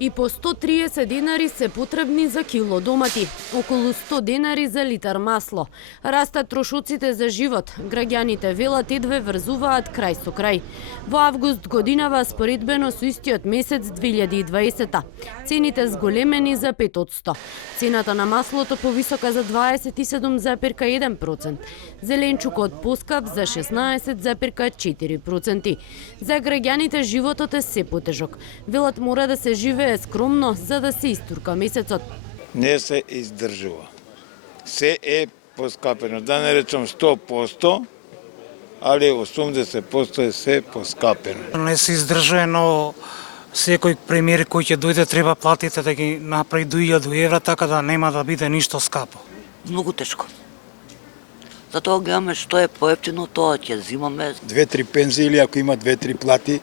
И по 130 денари се потребни за кило домати, околу 100 денари за литар масло. Растат трошоците за живот. Граѓаните велат едве врзуваат крај со крај. Во август годинава споредбено со истиот месец 2020. Цените зголемени за 5%. Цената на маслото повисока за 27,1%. Зеленчукот поскап за 16,4%. За граѓаните животот е се потежок. Велат мора да се живее скромно за да се истурка месецот. Не се издржува. Се е поскапено. Да не речам 100%, али 80% е се поскапено. Не се издржува, но секој премиер кој ќе дојде треба платите да ги направи до 1000 евра, така да нема да биде ништо скапо. Многу тешко. Затоа гледаме што е поевтино, тоа ќе взимаме. 2-3 пензии или ако има 2-3 плати,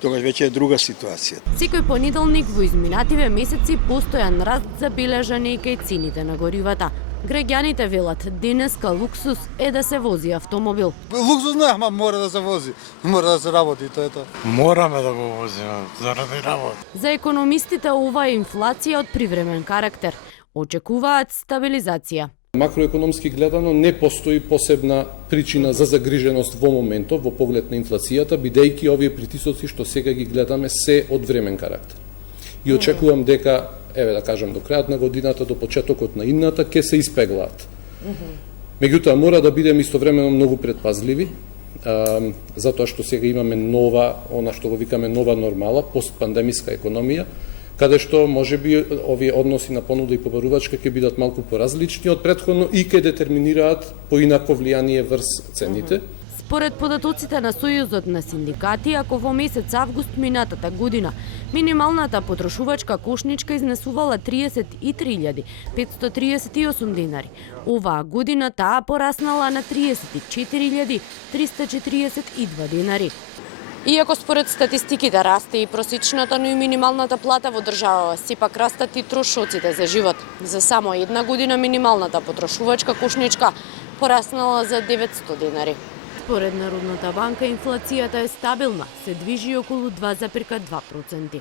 тогаш веќе е друга ситуација. Секој понеделник во изминативе месеци постојан раст забележан и кај цените на горивата. Граѓаните велат, денеска луксус е да се вози автомобил. Луксус не, ама мора да се вози. Мора да се работи, тоа е тоа. Мораме да го возиме заради работа. За економистите ова е инфлација од привремен карактер. Очекуваат стабилизација. Макроекономски гледано не постои посебна причина за загриженост во моментов во поглед на инфлацијата, бидејќи овие притисоци што сега ги гледаме се од времен карактер. И очекувам дека, еве да кажам, до крајот на годината, до почетокот на идната, ќе се испеглаат. Меѓутоа, мора да бидеме истовремено многу предпазливи, затоа што сега имаме нова, она што го викаме нова нормала, постпандемиска економија, каде што можеби овие односи на понуда и побарувачка ќе бидат малку поразлични од претходно и ќе детерминираат поинако влијание врз цените. Според податоците на Сојузот на синдикати, ако во месец август минатата година минималната потрошувачка кошничка изнесувала 33.538 денари, оваа година таа пораснала на 34.342 денари. Иако според статистиките расте и просечната, но и минималната плата во државава, сепак растат и трошоците за живот. За само една година минималната потрошувачка кошничка пораснала за 900 денари. Според Народната банка инфлацијата е стабилна, се движи околу 2,2%.